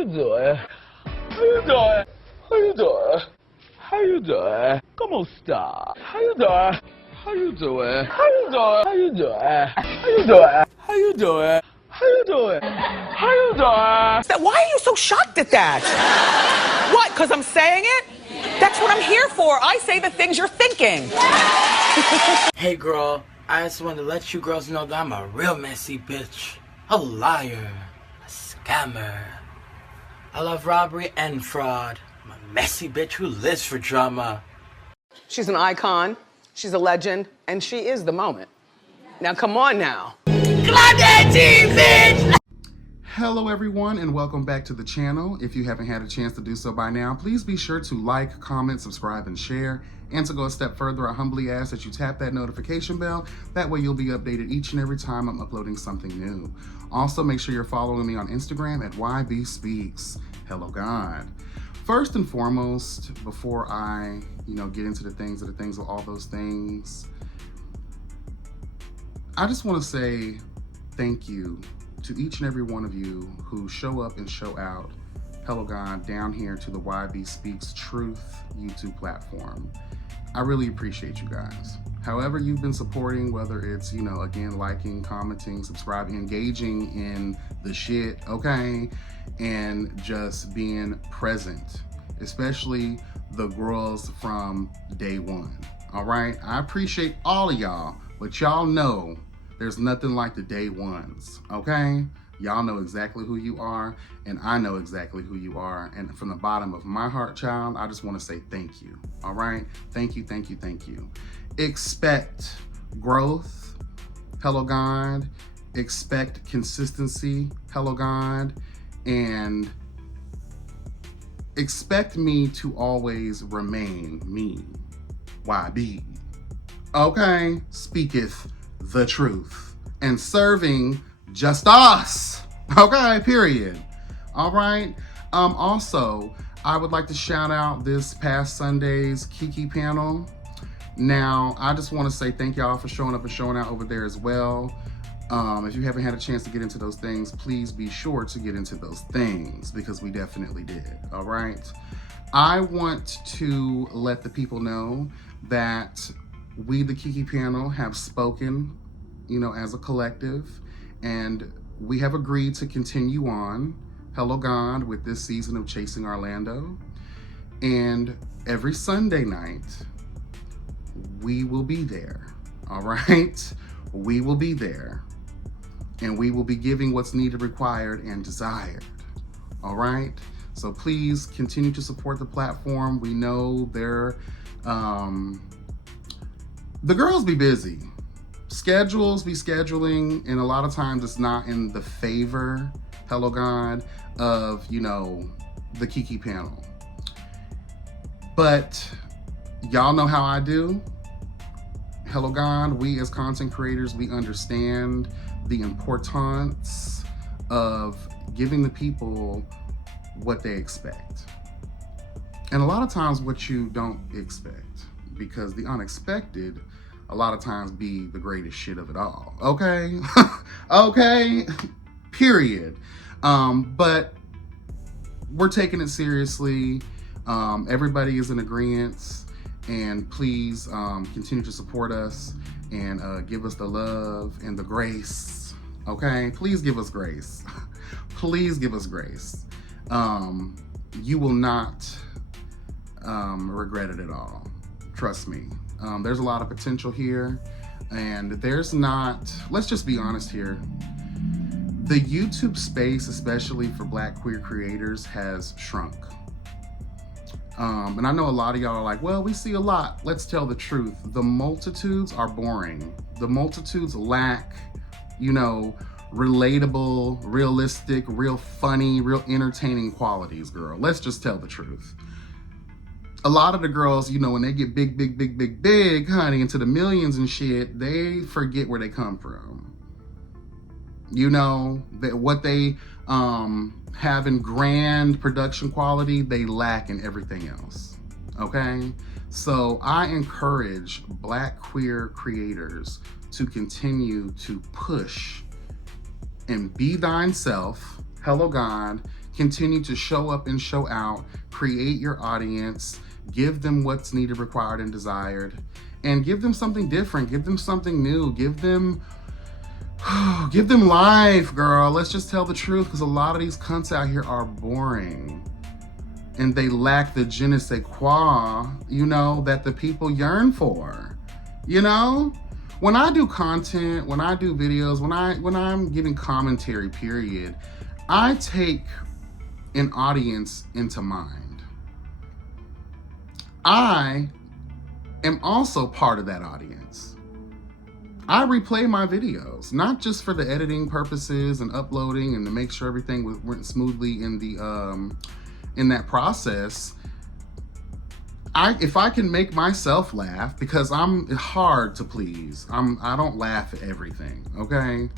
you doing? How you doing? How you doing? How you doing? ¿Cómo está? How you doing? How you doing? How you doing? How you doing? How you doing? How you doing? How you doing? How you doing? Why are you so shocked at that? What, because I'm saying it? That's what I'm here for. I say the things you're thinking. Hey girl, I just wanted to let you girls know that I'm a real messy bitch. A liar. A scammer. I love robbery and fraud. I'm a messy bitch who lives for drama. She's an icon, she's a legend, and she is the moment. Now come on now. Hello everyone and welcome back to the channel. If you haven't had a chance to do so by now, please be sure to like, comment, subscribe, and share. And to go a step further, I humbly ask that you tap that notification bell. That way you'll be updated each and every time I'm uploading something new. Also, make sure you're following me on Instagram at YBSpeaks. Hello God. First and foremost, before I, get into the things of all those things, I just want to say thank you to each and every one of you who show up and show out, hello God, down here to the YB Speaks Truth YouTube platform. I really appreciate you guys. However you've been supporting, whether it's, again, liking, commenting, subscribing, engaging in the shit, okay? And just being present, especially the girls from day one, all right? I appreciate all of y'all, but y'all know there's nothing like the day ones, okay? Y'all know exactly who you are, and I know exactly who you are. And from the bottom of my heart, child, I just want to say thank you, all right? Thank you, thank you, thank you. Expect growth, hello God. Expect consistency, hello God. And expect me to always remain me, YB, okay? Speaketh the truth and serving just us, okay, period. All right. Also, I would like to shout out this past Sunday's Kiki panel. Now, I just want to say thank y'all for showing up and showing out over there as well. If you haven't had a chance to get into those things, please be sure to get into those things because we definitely did. All right. I want to let the people know that we, the Kiki panel, have spoken, as a collective, and we have agreed to continue on, hello God, with this season of Chasing Orlando. And every Sunday night, we will be there, all right? We will be there, and we will be giving what's needed, required, and desired, all right? So please continue to support the platform. We know the girls be busy. Schedules be scheduling, and a lot of times it's not in the favor, hello God, of, the Kiki panel. But y'all know how I do. Hello God, we as content creators, we understand the importance of giving the people what they expect. And a lot of times what you don't expect, because the unexpected a lot of times be the greatest shit of it all, okay? Okay, period. But we're taking it seriously. Everybody is in agreement, and please continue to support us and give us the love and the grace, okay? Please give us grace. Please give us grace. You will not regret it at all. Trust me. There's a lot of potential here, and there's not, let's just be honest here. The YouTube space, especially for Black queer creators, has shrunk. And I know a lot of y'all are like, well, we see a lot. Let's tell the truth. The multitudes are boring. The multitudes lack, relatable, realistic, real funny, real entertaining qualities, girl. Let's just tell the truth. A lot of the girls, when they get big, honey, into the millions and shit, they forget where they come from. That what they have in grand production quality, they lack in everything else, okay? So I encourage Black queer creators to continue to push and be thine self, hello God, Continue to show up and show out, create your audience, give them what's needed, required, and desired, and give them something different, give them something new, give them life, girl. Let's just tell the truth, because a lot of these cunts out here are boring. And they lack the je ne sais quoi, you know, that the people yearn for. You know? When I do content, when I do videos, when I'm giving commentary, period, I take an audience into mind. I am also part of that audience. I replay my videos, not just for the editing purposes and uploading and to make sure everything went smoothly in the in that process. If I can make myself laugh, because I'm hard to please. I don't laugh at everything, okay?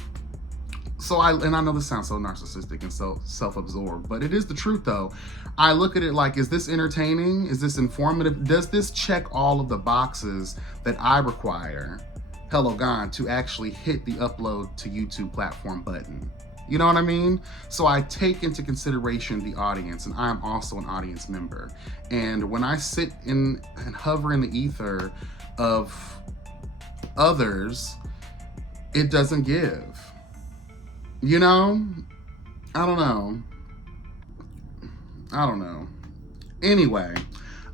So I know this sounds so narcissistic and so self-absorbed, but it is the truth though. I look at it like, is this entertaining? Is this informative? Does this check all of the boxes that I require, hello God, to actually hit the upload to YouTube platform button? You know what I mean? So I take into consideration the audience, and I'm also an audience member. And when I sit in and hover in the ether of others, it doesn't give. You know? I don't know. Anyway,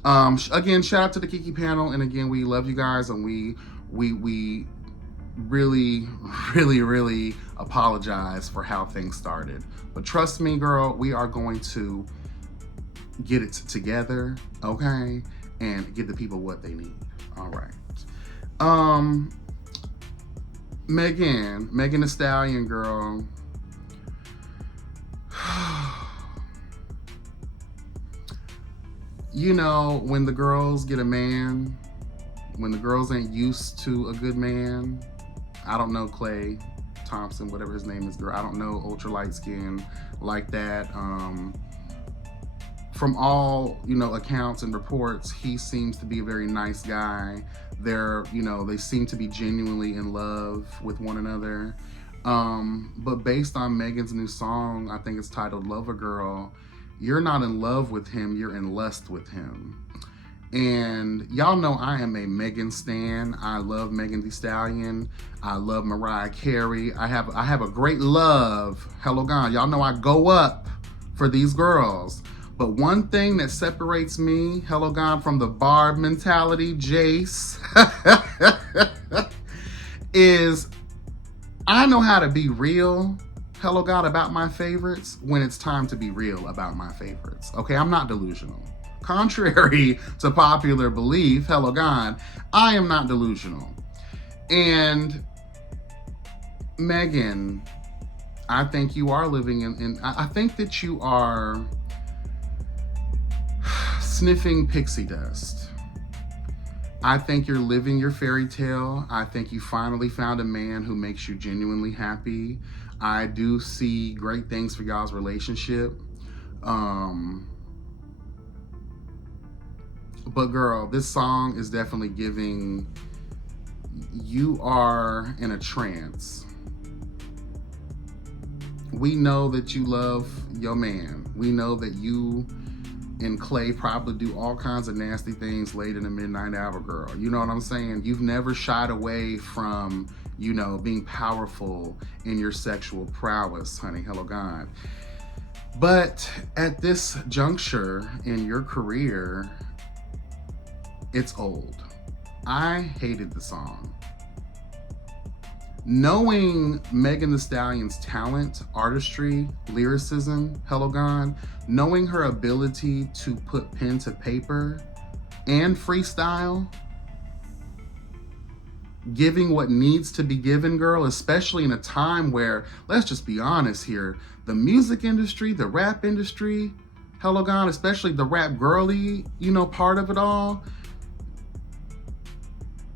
again, shout out to the Kiki panel, and again, we love you guys, and we really apologize for how things started. But trust me, girl, we are going to get it together, okay? And give the people what they need. All right. Megan Thee Stallion, girl. You know, when the girls get a man, when the girls ain't used to a good man, I don't know, Clay Thompson, whatever his name is, girl. I don't know, ultra light skin like that. From all, you know, accounts and reports, he seems to be a very nice guy. They seem to be genuinely in love with one another. But based on Megan's new song, I think it's titled Lover Girl, you're not in love with him, you're in lust with him. And y'all know I am a Megan stan. I love Megan Thee Stallion. I love Mariah Carey. I have a great love. Hello God, y'all know I go up for these girls. But one thing that separates me, hello God, from the Barb mentality, Jace, is I know how to be real, hello God, about my favorites when it's time to be real about my favorites. Okay, I'm not delusional. Contrary to popular belief, hello God, I am not delusional. And Megan, I think you are living I think that you are sniffing pixie dust. I think you're living your fairy tale. I think you finally found a man who makes you genuinely happy. I do see great things for y'all's relationship. But girl, this song is definitely giving, you are in a trance. We know that you love your man. We know that you and Clay probably do all kinds of nasty things late in the midnight hour, girl. You know what I'm saying? You've never shied away from, you know, being powerful in your sexual prowess, honey. Hello God. But at this juncture in your career, it's old. I hated the song. Knowing Megan Thee Stallion's talent, artistry, lyricism, hello God, knowing her ability to put pen to paper and freestyle, giving what needs to be given, girl, especially in a time where, let's just be honest here, the music industry, the rap industry, hello God, especially the rap girly, you know, part of it all,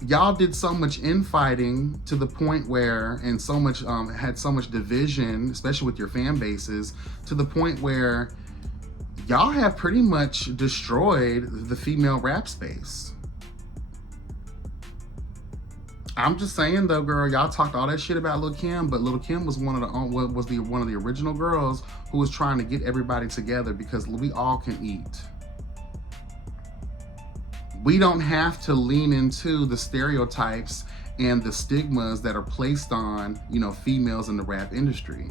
y'all did so much infighting to the point where, and so much, had so much division, especially with your fan bases, to the point where y'all have pretty much destroyed the female rap space. I'm just saying though, girl, y'all talked all that shit about Lil' Kim, but Lil' Kim was one of the original girls who was trying to get everybody together because we all can eat. We don't have to lean into the stereotypes and the stigmas that are placed on, you know, females in the rap industry.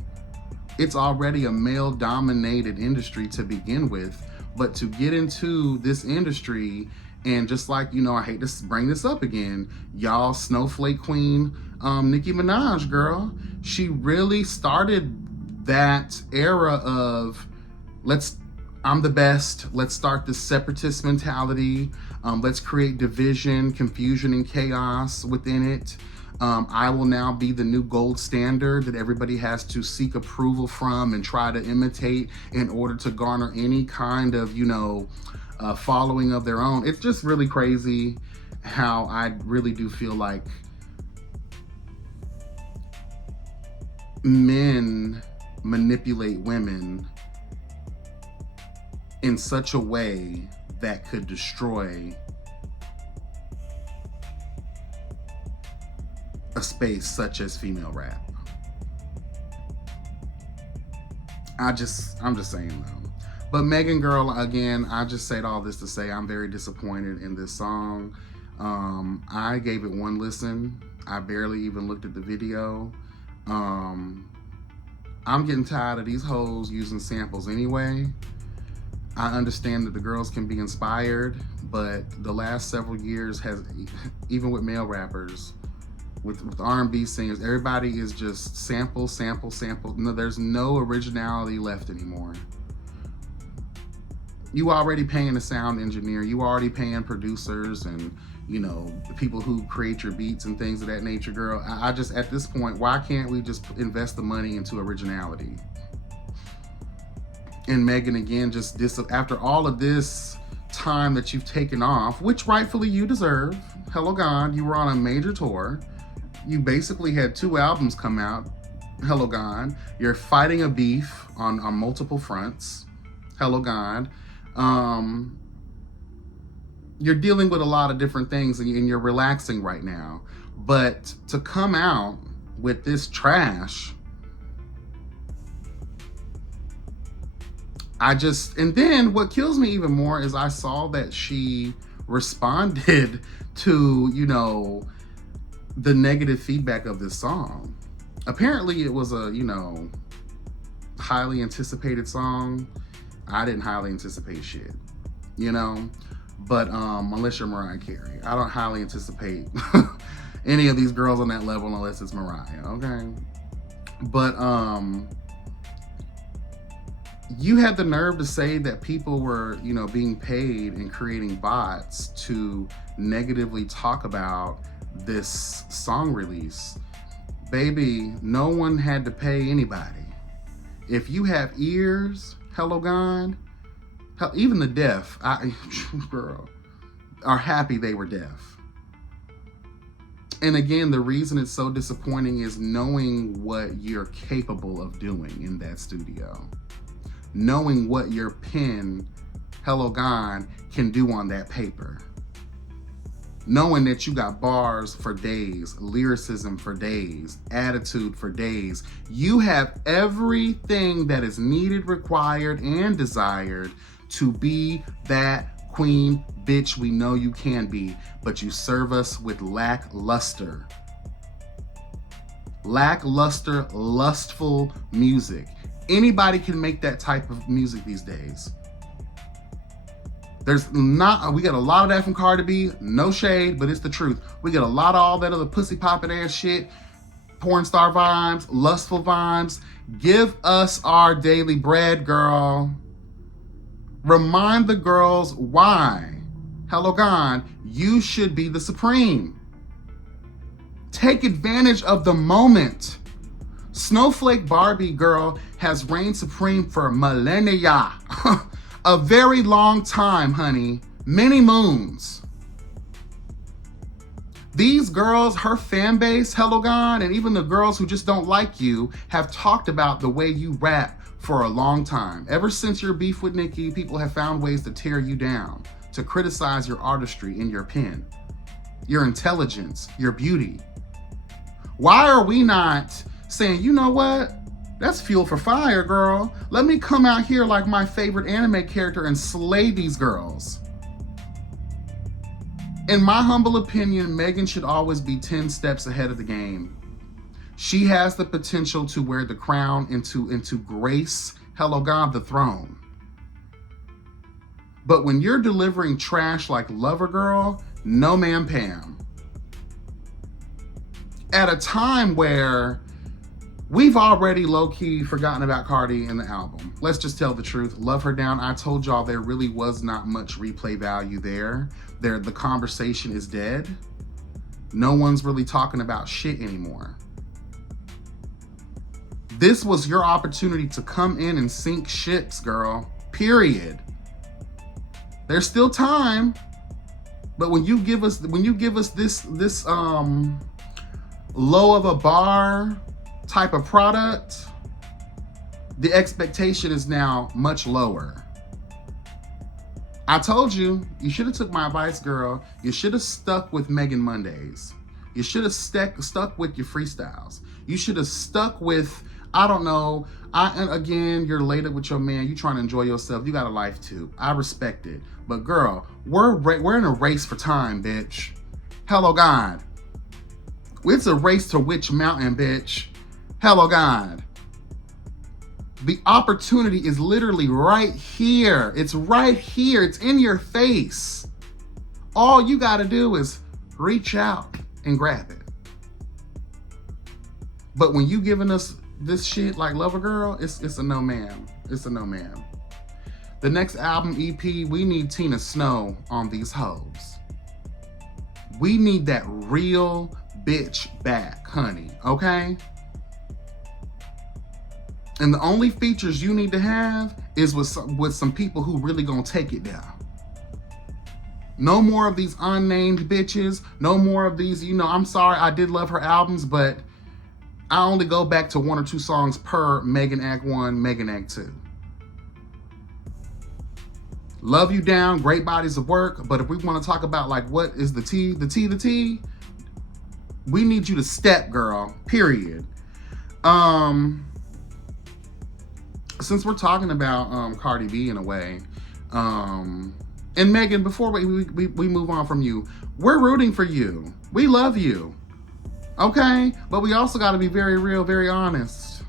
It's already a male-dominated industry to begin with, but to get into this industry, and just like, you know, I hate to bring this up again, y'all snowflake queen, Nicki Minaj, girl, she really started that era of I'm the best, let's start this separatist mentality, let's create division, confusion, and chaos within it. I will now be the new gold standard that everybody has to seek approval from and try to imitate in order to garner any kind of, you know, following of their own. It's just really crazy how I really do feel like men manipulate women in such a way that could destroy a space such as female rap. I'm just saying though. But Megan, girl, again, I just said all this to say I'm very disappointed in this song. I gave it one listen. I barely even looked at the video. I'm getting tired of these hoes using samples anyway. I understand that the girls can be inspired, but the last several years has, even with male rappers, with R&B singers, everybody is just sample. No, there's no originality left anymore. You already paying a sound engineer, you already paying producers and, you know, the people who create your beats and things of that nature, girl. I just, at this point, why can't we just invest the money into originality? And Megan, again, just this, after all of this time that you've taken off, which rightfully you deserve. Hello God, you were on a major tour. You basically had 2 albums come out. Hello God. You're fighting a beef on multiple fronts. Hello God. You're dealing with a lot of different things and you're relaxing right now. But to come out with this trash, and then what kills me even more is I saw that she responded to, you know, the negative feedback of this song. Apparently it was a, you know, highly anticipated song. I didn't highly anticipate shit, you know, but unless you're Mariah Carey, I don't highly anticipate any of these girls on that level unless it's Mariah, okay? But you had the nerve to say that people were, you know, being paid and creating bots to negatively talk about this song release. Baby, no one had to pay anybody. If you have ears, hello God, even the deaf, girl, are happy they were deaf. And again, the reason it's so disappointing is knowing what you're capable of doing in that studio. Knowing what your pen, hello God, can do on that paper. Knowing that you got bars for days, lyricism for days, attitude for days. You have everything that is needed, required, and desired to be that queen bitch we know you can be, but you serve us with lackluster, lustful music. Anybody can make that type of music these days. We get a lot of that from Cardi B, no shade, but it's the truth. We get a lot of all that other pussy popping ass shit, porn star vibes, lustful vibes. Give us our daily bread, girl. Remind the girls why, hello God, you should be the supreme. Take advantage of the moment. Snowflake Barbie, girl, has reigned supreme for millennia. A very long time, honey. Many moons. These girls, her fan base, hello God, and even the girls who just don't like you, have talked about the way you rap for a long time. Ever since your beef with Nicki, people have found ways to tear you down, to criticize your artistry and your pen, your intelligence, your beauty. Why are we not saying, you know what? That's fuel for fire, girl. Let me come out here like my favorite anime character and slay these girls. In my humble opinion, Megan should always be 10 steps ahead of the game. She has the potential to wear the crown and to grace, hello God, the throne. But when you're delivering trash like Lover Girl, no ma'am Pam. At a time where we've already low-key forgotten about Cardi in the album. Let's just tell the truth. Love Her Down. I told y'all there really was not much replay value there. The conversation is dead. No one's really talking about shit anymore. This was your opportunity to come in and sink ships, girl. Period. There's still time. But when you give us this low of a bar type of product, the expectation is now much lower. I told you, you should have took my advice, girl. You should have stuck with Megan Mondays. You should have stuck with your freestyles. You should have stuck with, I don't know, again, you're later with your man. You trying to enjoy yourself. You got a life too. I respect it. But girl, we're in a race for time, bitch. Hello, God. It's a race to Witch Mountain, bitch. Hello, God. The opportunity is literally right here. It's right here. It's in your face. All you got to do is reach out and grab it. But when you giving us this shit like Lover Girl, it's a no ma'am. It's a no ma'am. The next album EP, we need Tina Snow on these hoes. We need that real bitch back, honey, okay? And the only features you need to have is with some people who really gonna take it down. No more of these unnamed bitches. No more of these, I'm sorry, I did love her albums, but I only go back to 1 or 2 songs per Megan Act 1, Megan Act 2. Love You Down, great bodies of work, but if we want to talk about like what is the tea, we need you to step, girl, period. Since we're talking about Cardi B in a way, and Megan, before we move on from you, we're rooting for you. We love you. Okay? But we also got to be very real, very honest.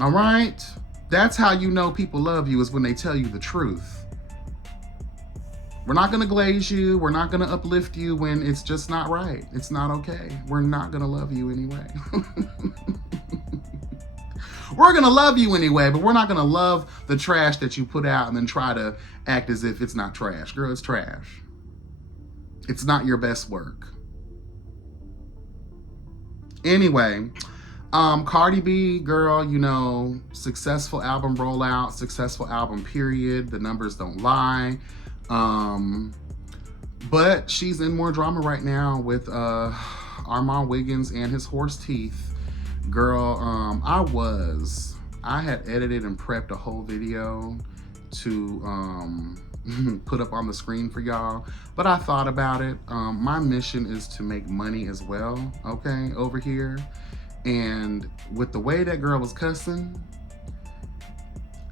All right? That's how you know people love you, is when they tell you the truth. We're not going to glaze you. We're not going to uplift you when it's just not right. It's not okay. We're not going to love you anyway. We're going to love you anyway, but we're not going to love the trash that you put out and then try to act as if it's not trash. Girl, it's trash. It's not your best work. Anyway, Cardi B, girl, successful album rollout, successful album period. The numbers don't lie. But she's in more drama right now with Armon Wiggins and his horse teeth. Girl, I had edited and prepped a whole video to put up on the screen for y'all, but I thought about it. My mission is to make money as well, okay, over here. And with the way that girl was cussing,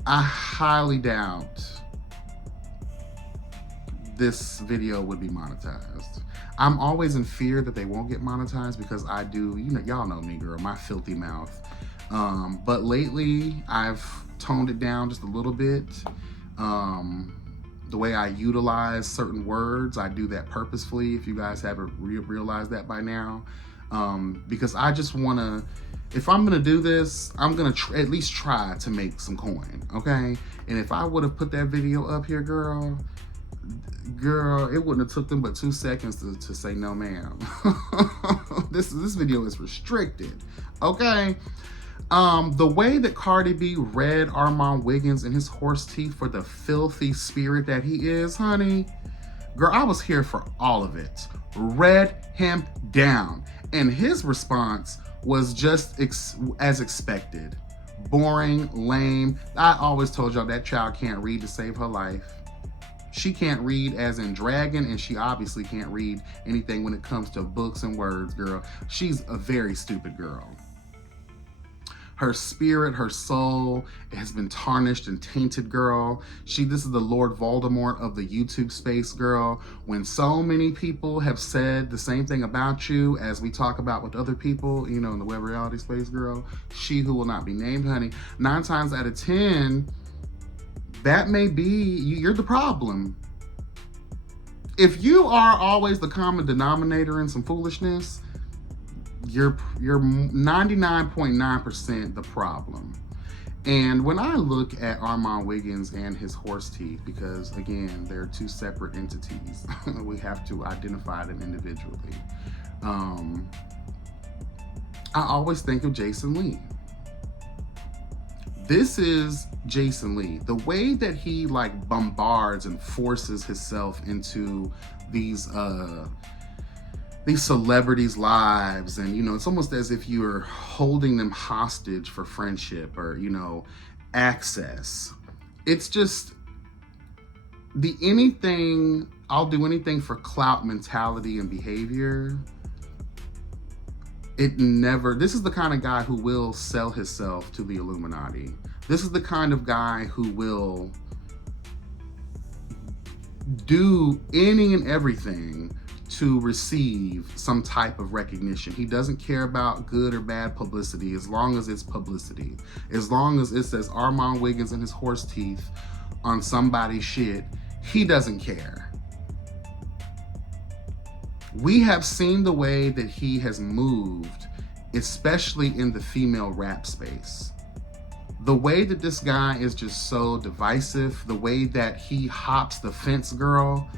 I highly doubt this video would be monetized. I'm always in fear that they won't get monetized because I do, y'all know me, girl, my filthy mouth. But lately I've toned it down just a little bit. The way I utilize certain words, I do that purposefully, if you guys haven't realized that by now. Because I just wanna, if I'm gonna do this, I'm gonna at least try to make some coin, okay? And if I would have put that video up here, girl, it wouldn't have took them but 2 seconds to say no ma'am. This video is restricted, okay? The way that Cardi B read Armon Wiggins and his horse teeth for the filthy spirit that he is, honey, girl, I was here for all of it. Read him down. And his response was just as expected. Boring, lame. I always told y'all that child can't read to save her life. She can't read as in dragon, and she obviously can't read anything when it comes to books and words, girl. She's a very stupid girl. Her spirit, her soul has been tarnished and tainted, girl. This is the Lord Voldemort of the YouTube space, girl. When so many people have said the same thing about you as we talk about with other people, you know, in the web reality space, girl, she who will not be named, honey, 9 times out of 10, that may be, you're the problem. If you are always the common denominator in some foolishness, you're 99.9% the problem. And when I look at Armon Wiggins and his horse teeth, because again, they're 2 separate entities, we have to identify them individually. I always think of Jason Lee. This is Jason Lee. The way that he like bombards and forces himself into these celebrities' lives, and you know, it's almost as if you're holding them hostage for friendship or, you know, access. It's just I'll do anything for clout mentality and behavior. This is the kind of guy who will sell himself to the Illuminati. This is the kind of guy who will do any and everything to receive some type of recognition. He doesn't care about good or bad publicity as long as it's publicity. As long as it says Armon Wiggins and his horse teeth on somebody's shit, he doesn't care. We have seen the way that he has moved, especially in the female rap space. The way that this guy is just so divisive, the way that he hops the fence, girl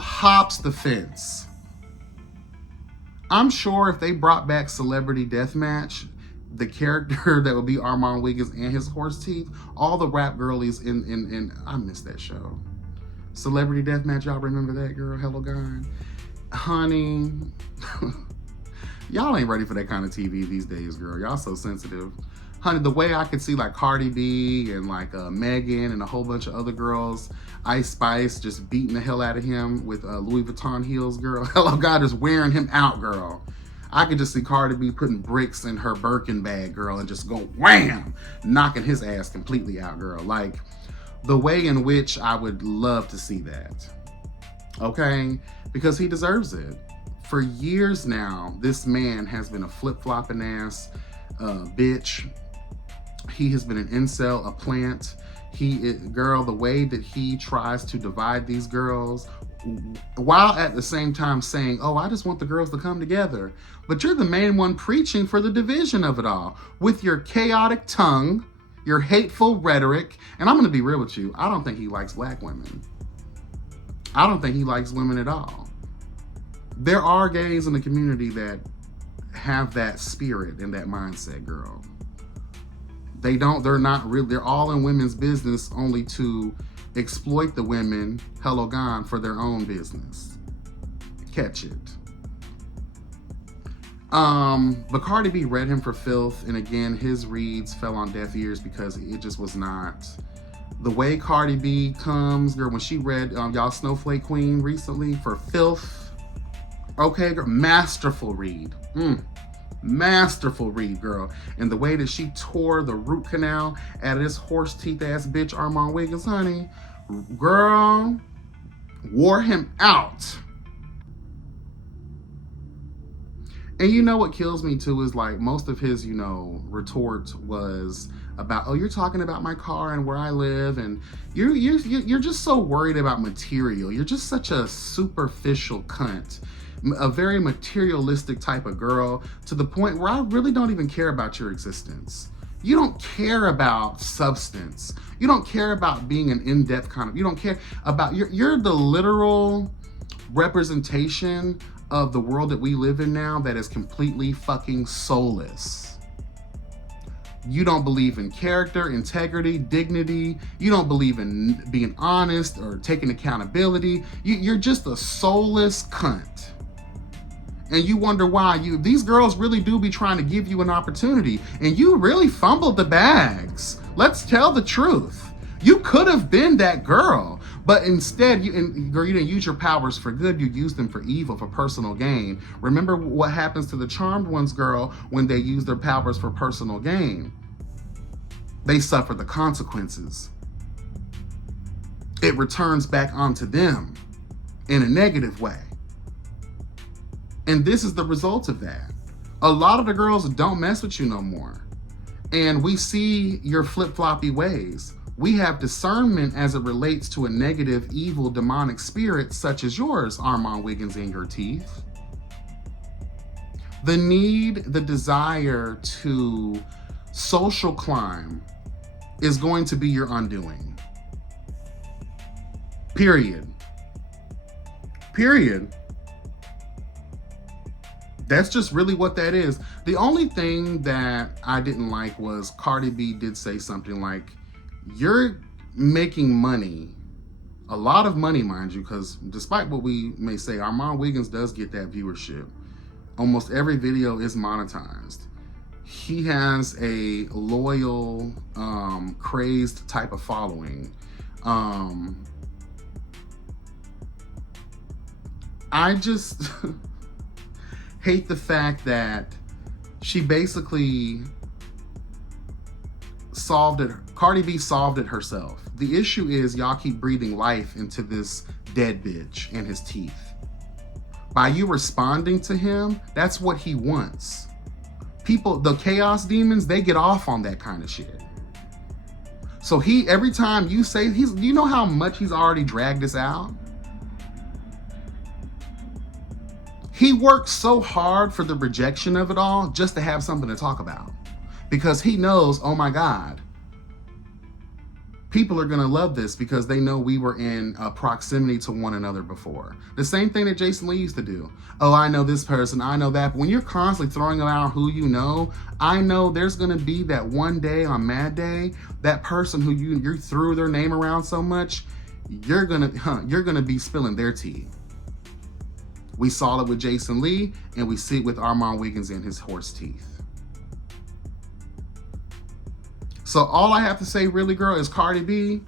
hops the fence. I'm sure if they brought back Celebrity Deathmatch, the character that would be Armon Wiggins and his horse teeth, all the rap girlies in I miss that show. Celebrity Deathmatch, y'all remember that, girl? Hello, God. Honey, y'all ain't ready for that kind of TV these days, girl. Y'all so sensitive. Honey, the way I could see like Cardi B and like Megan and a whole bunch of other girls, Ice Spice just beating the hell out of him with Louis Vuitton heels, girl. Hello, God is wearing him out, girl. I could just see Cardi B putting bricks in her Birkin bag, girl, and just go wham, knocking his ass completely out, girl. Like the way in which I would love to see that. Okay? Because he deserves it. For years now, this man has been a flip-flopping ass bitch. He has been an incel, a plant. Girl, the way that he tries to divide these girls, while at the same time saying, oh, I just want the girls to come together. But you're the main one preaching for the division of it all with your chaotic tongue, your hateful rhetoric. And I'm going to be real with you. I don't think he likes black women. I don't think he likes women at all. There are gays in the community that have that spirit and that mindset, girl. They're not really, they're all in women's business only to exploit the women, hello gone, for their own business. Catch it. But Cardi B read him for filth, and again, his reads fell on deaf ears because it just was not. The way Cardi B comes, girl, when she read y'all Snowflake Queen recently for filth, okay, girl, masterful read. Masterful read, girl. And the way that she tore the root canal out of this horse teeth ass bitch Armon Wiggins, honey, girl, wore him out. And you know what kills me too is like most of his, you know, retort was about, oh, you're talking about my car and where I live, and you're just so worried about material. You're just such a superficial cunt. A very materialistic type of girl, to the point where I really don't even care about your existence. You don't care about substance. You don't care about being an in-depth kind of, you don't care about, you're the literal representation of the world that we live in now that is completely fucking soulless. You don't believe in character, integrity, dignity. You don't believe in being honest or taking accountability. You're just a soulless cunt. And you wonder why these girls really do be trying to give you an opportunity, and you really fumbled the bags. Let's tell the truth. You could have been that girl, But instead, girl, you didn't use your powers for good. You used them for evil, for personal gain. Remember what happens to the charmed ones, girl, when they use their powers for personal gain. They suffer the consequences. It returns back onto them in a negative way. And this is the result of that. A lot of the girls don't mess with you no more. And we see your flip-floppy ways. We have discernment as it relates to a negative, evil, demonic spirit such as yours, Armon Wiggins, in your teeth. The need, the desire to social climb is going to be your undoing. Period. Period. That's just really what that is. The only thing that I didn't like was Cardi B did say something like, you're making money, a lot of money, mind you, because despite what we may say, Armon Wiggins does get that viewership. Almost every video is monetized. He has a loyal, crazed type of following. I just hate the fact that she basically solved it. Cardi B solved it herself. The issue is y'all keep breathing life into this dead bitch and his teeth. By you responding to him, that's what he wants. People, the chaos demons, they get off on that kind of shit. So every time you say, you know how much he's already dragged this out? He worked so hard for the rejection of it all just to have something to talk about. Because he knows, oh my God, people are gonna love this because they know we were in proximity to one another before. The same thing that Jason Lee used to do. Oh, I know this person, I know that. But when you're constantly throwing around who you know, I know there's gonna be that one day on Mad Day, that person who you threw their name around so much, you're gonna be spilling their tea. We saw it with Jason Lee, and we see it with Armon Wiggins and his horse teeth. So all I have to say really, girl, is Cardi B,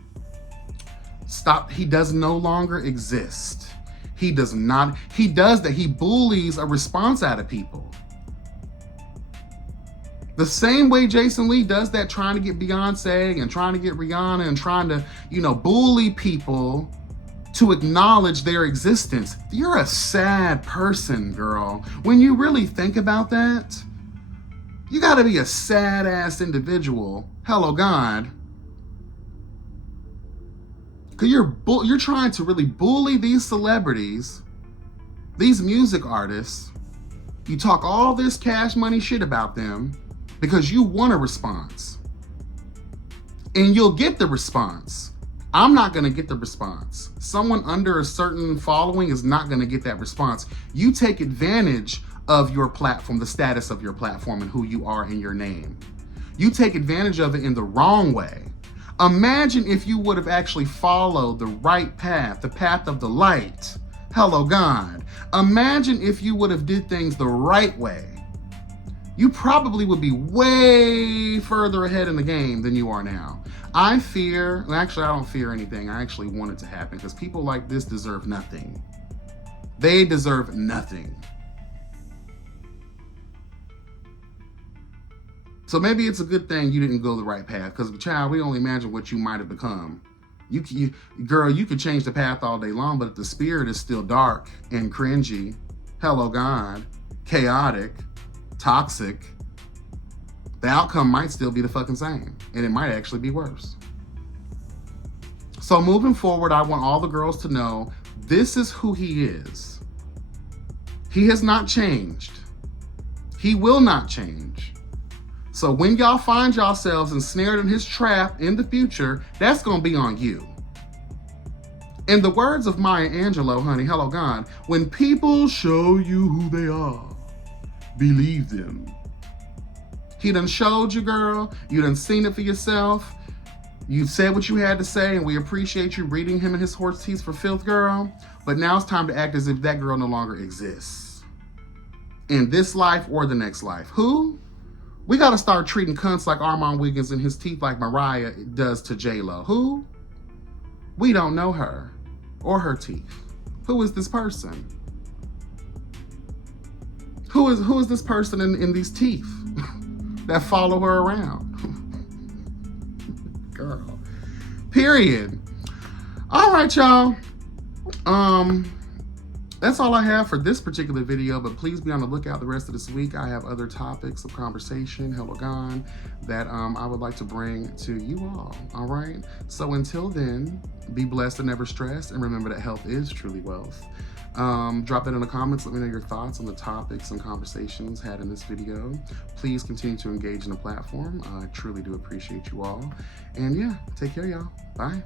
stop. He does no longer exist. He does not. He does that. He bullies a response out of people. The same way Jason Lee does that, trying to get Beyonce and trying to get Rihanna and trying to, bully people to acknowledge their existence. You're a sad person, girl. When you really think about that, you gotta be a sad ass individual. Hello, God. Cause you're trying to really bully these celebrities, these music artists. You talk all this cash money shit about them because you want a response. And you'll get the response. I'm not gonna get the response. Someone under a certain following is not gonna get that response. You take advantage of your platform, the status of your platform and who you are in your name. You take advantage of it in the wrong way. Imagine if you would have actually followed the right path, the path of the light. Hello, God. Imagine if you would have did things the right way. You probably would be way further ahead in the game than you are now. I don't fear anything. I actually want it to happen because people like this deserve nothing. They deserve nothing. So maybe it's a good thing you didn't go the right path because, child, we only imagine what you might have become. Girl, you could change the path all day long, but if the spirit is still dark and cringy, hello, God, chaotic, toxic, the outcome might still be the fucking same, and it might actually be worse. So moving forward, I want all the girls to know this is who he is. He has not changed. He will not change. So when y'all find yourselves ensnared in his trap in the future, that's gonna be on you. In the words of Maya Angelou, honey, hello, God, when people show you who they are, believe them. He done showed you, girl. You done seen it for yourself. You said what you had to say, and we appreciate you reading him and his horse teeth for filth, girl. But now it's time to act as if that girl no longer exists. In this life or the next life. Who? We gotta start treating cunts like Armon Wiggins and his teeth like Mariah does to J-Lo. Who? We don't know her or her teeth. Who is this person? Who is this person in these teeth that follow her around? Girl. Period. All right, y'all. That's all I have for this particular video, but please be on the lookout the rest of this week. I have other topics of conversation, hell or gone, that I would like to bring to you all right? So until then, be blessed and never stressed, and remember that health is truly wealth. Drop that in the comments. Let me know your thoughts on the topics and conversations had in this video. Please continue to engage in the platform. I truly do appreciate you all. And yeah, take care, y'all. Bye.